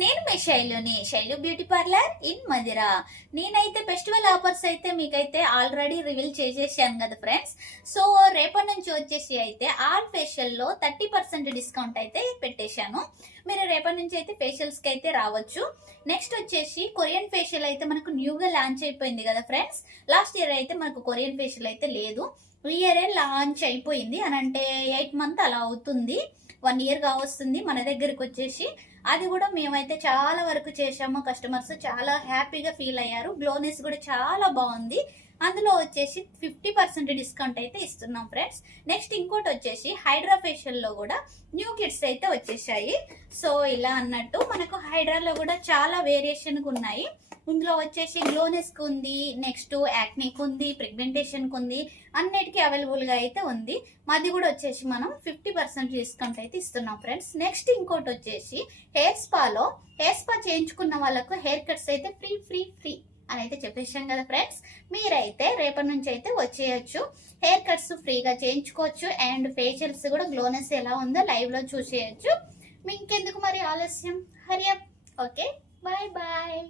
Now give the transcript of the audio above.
నేను మీ Shailu beauty parlour in Madira. నేనైతే ఫెస్టివల్ ఆఫర్స్ అయితే మీకైతే ఆల్రెడీ రివీల్ చేసేసాను కదా ఫ్రెండ్స్. సో రేపటి నుంచి వచ్చేసి అయితే ఆల్ ఫేషియల్ లో 30% డిస్కౌంట్ అయితే పెట్టేశాను. మీరు రేపటి నుంచి అయితే ఫేషియల్స్ కి అయితే రావచ్చు. నెక్స్ట్ వచ్చేసి కొరియన్ ఫేషియల్ అయితే మనకు న్యూగా లాంచ్ అయిపోయింది కదా ఫ్రెండ్స్. లాస్ట్ ఇయర్ అయితే మనకు కొరియన్ ఫేషియల్ అయితే లేదు, ఈ ఇయర్ లాంచ్ అయిపోయింది అని అంటే 8 మంత్ అలా అవుతుంది, 1 ఇయర్ కావస్తుంది మన దగ్గరకు వచ్చేసి. అది కూడా మేమైతే చాలా వరకు చేసాము, కస్టమర్స్ చాలా హ్యాపీగా ఫీల్ అయ్యారు, గ్లోనెస్ కూడా చాలా బాగుంది. అందులో వచ్చేసి 50% డిస్కౌంట్ అయితే ఇస్తున్నాం ఫ్రెండ్స్. నెక్స్ట్ ఇంకోటి వచ్చేసి హైడ్రా ఫేషియల్ లో కూడా న్యూ కిట్స్ అయితే వచ్చేసాయి. సో ఇలా అన్నట్టు మనకు హైడ్రాలో కూడా చాలా వేరియేషన్ ఉన్నాయి. ఇందులో వచ్చేసి గ్లోనెస్ కు ఉంది, నెక్స్ట్ యాక్నిక్ ఉంది, పిగ్మెంటేషన్ కు ఉంది, అన్నిటికీ అవైలబుల్ గా అయితే ఉంది. మాది కూడా వచ్చేసి మనం 50% డిస్కౌంట్ అయితే ఇస్తున్నాం ఫ్రెండ్స్. నెక్స్ట్ ఇంకోటి వచ్చేసి హెయిర్ స్పా చేయించుకున్న వాళ్ళకు హెయిర్ కట్స్ అయితే ఫ్రీ ఫ్రీ ఫ్రీ అని అయితే చెప్పేసాం కదా ఫ్రెండ్స్. మీరైతే రేపటి నుంచి అయితే వచ్చేయచ్చు, హెయిర్ కట్స్ ఫ్రీగా చేయించుకోవచ్చు అండ్ ఫేషియల్స్ కూడా గ్లోనెస్ ఎలా ఉందో లైవ్ లో చూసేయచ్చు. మీ ఇంకెందుకు మరి ఆలస్యం, హరియప్. Okay, bye bye.